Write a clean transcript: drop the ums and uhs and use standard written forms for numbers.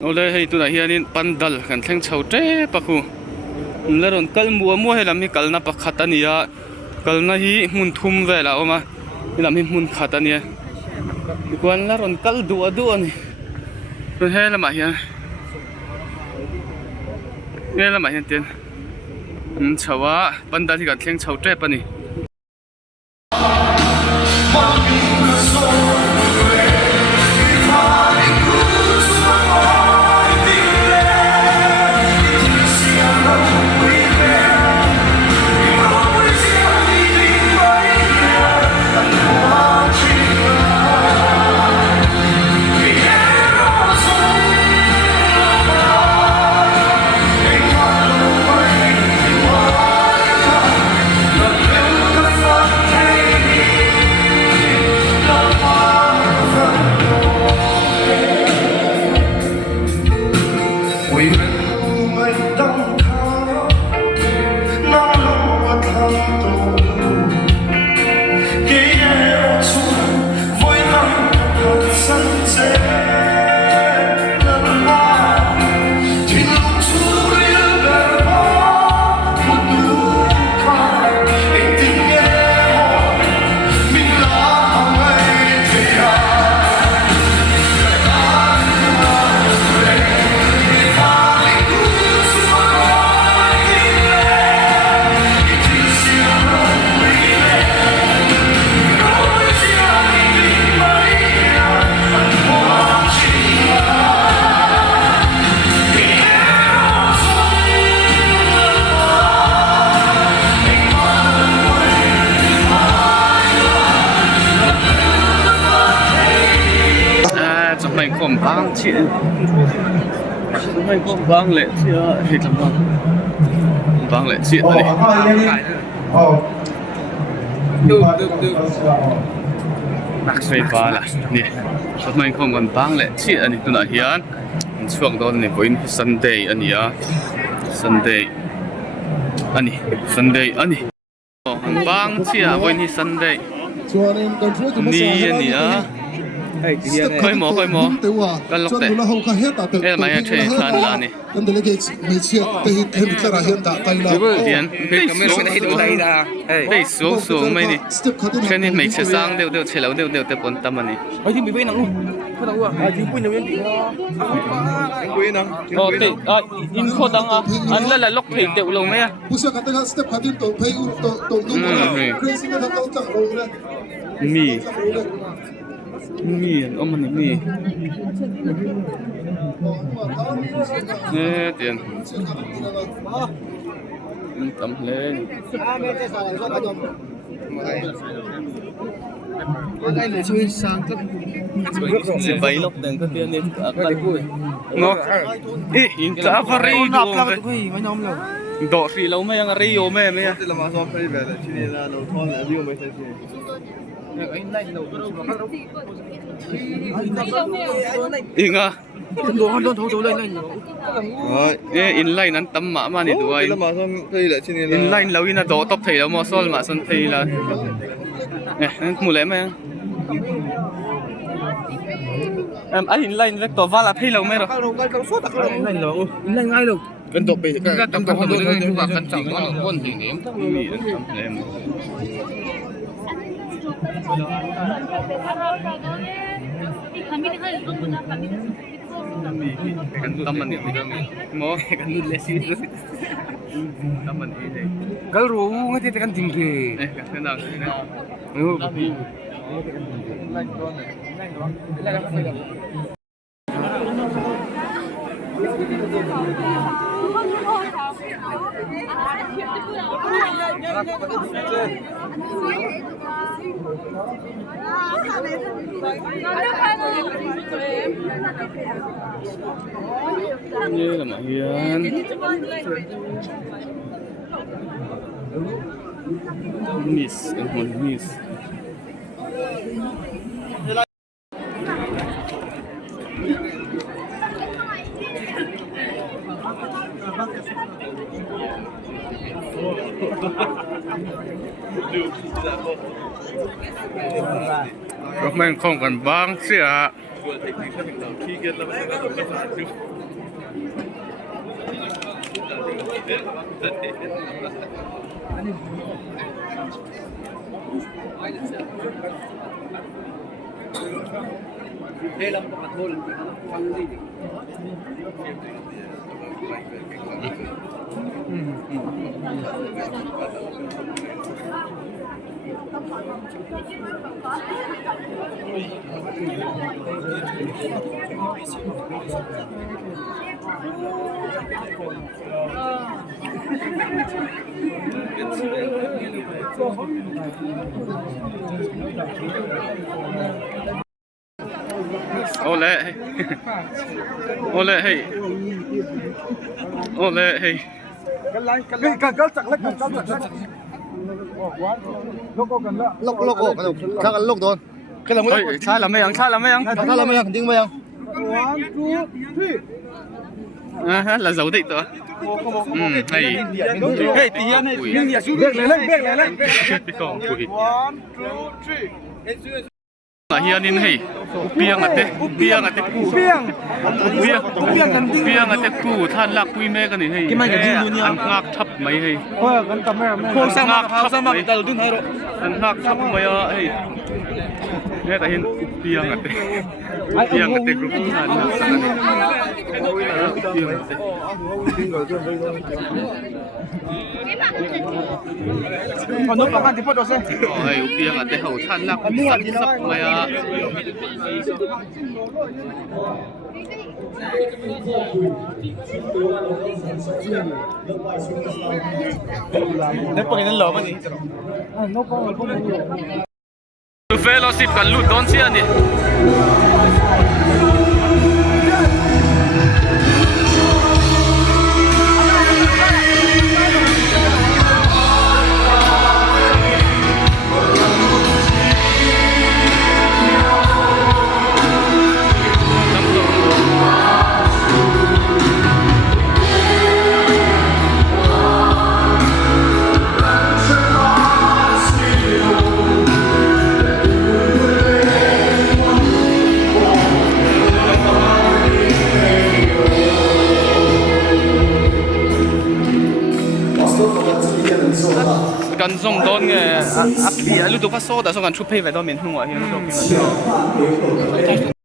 เอาเลยให้ตัวไหนเฮียนี่ปันดัลกันแข่งเฉาเจ๊ปะคูแล้วรอนกัลมัวให้ลำมีกัลน่ะปะขัดนี่ยกัลน่ะฮีมุนทุ่มเวลาออกมานี่ลำมีมุนขัดนี่ดีกว่าแล้วรอนกัลดัวนี่รอนเฮละมาเฮียเนี่ยละมาเฮียเตียนเฉาว่าปันดัลที่กันแข่งเฉาเจ๊ปะนี่ไม่คมบางเชี่ยไม่คมบางเลยเชี่ยเฮ้ยทำบางเลยเชี่ยอะไรดูนักไฟฟ้าล่ะนี่ไม่คมกันบางเลยเชี่ยอันนี้ตัวไหนเฮียนช่วงตอนนี้วันซันเดย์อันนี้ซันเดย์อันนี้ซันเดย์อันนี้บางเชี่ยวันนี้ซันเดย์นี่อันนี้ค่อยหมอกันล็อกแต่ไม่ใช่ทานลานี่เดียนได้สูงไหมนี่แค่นี้ไม่ใช่สร้างเดี๋ยวเฉลาเดี๋ยวแต่ปนตำมันนี่ไอ้ที่มีไปหนังเขาต้องว่ายิงปืนยังไม่ปีปืนนังโอ้ติอินโคดังอ่ะอันนั้นแหละล็อกเพลงเดี๋ยวลงไหมอ่ะมีอ๋อมันมีเนี่ยเตียนมันตำเลยช่วยสร้างก็สิบใบลบหนึ่งก็เตียนนี่กันงออินตาฟารีดูดอกสีเราไม่ยังรีโอแม่ไม่ที่เรามาซ้อมไปแบบที่นี่นะเราท้องแล้ววิวไม่ใช่ที่อิงอ่ะโดนเลยอินไลน์นั้นตั้มมานี่ด้วยที่เรามาซ้อมไปแบบที่นี่อินไลน์เราอินน่ะโดตบไทยแล้วมอสอลมาสันไทยละเนี่ยหมู่เลยไหมไอ้อินไลน์เล็กตัวว่าละพี่เราไม่หรอเราสู้ตักเราไม่หรอกไม่ง่ายหรอกกันตบไปกันตบกันด้วยกันจังก้นถึงนี้มีตั้มเลยกันตั้มมันเนี่ยหมอกันดูเลสิตั้มมันเองก็รู้ว่าที่กันจริงคือกันนั่งนี่แหละมาเฮียนมิสคนมิสก็แม่งคงกันบ้างเสีย Ole, hei. Ole, hei. Ole, hei. lốc lốc ổ chắc là lốc thôi cái là Ôi, sai lầm mấy anh, sai lầm mấy anh. sao làm em tiếng mấy em À, là dấu tịnh rồi. Hay. hey tí này biết lấy Còn quỷ. Là hiền nên hay. Upiang ate ku. Upiang ate ku than lak quy mê cái này hay. Cái mai cái gì luôn nhỉ? Ăn ngạc thấp mấy hay. kan kamera khô sang mà đầu tiên hay rồi Ăn ngạc thấp mấy hay. Nghe ta hiền upiang ate ku than lak cái này. còn nước ăn thì phốt đâu xem Hay upiang ate hậu than lak sắp sắp mấy nếu có cái lửa mà gì Fellowship kan lut don sia ni. Kan zong don nge a pia lu tu fa so da so kan chu pei vai do min hung wa hian so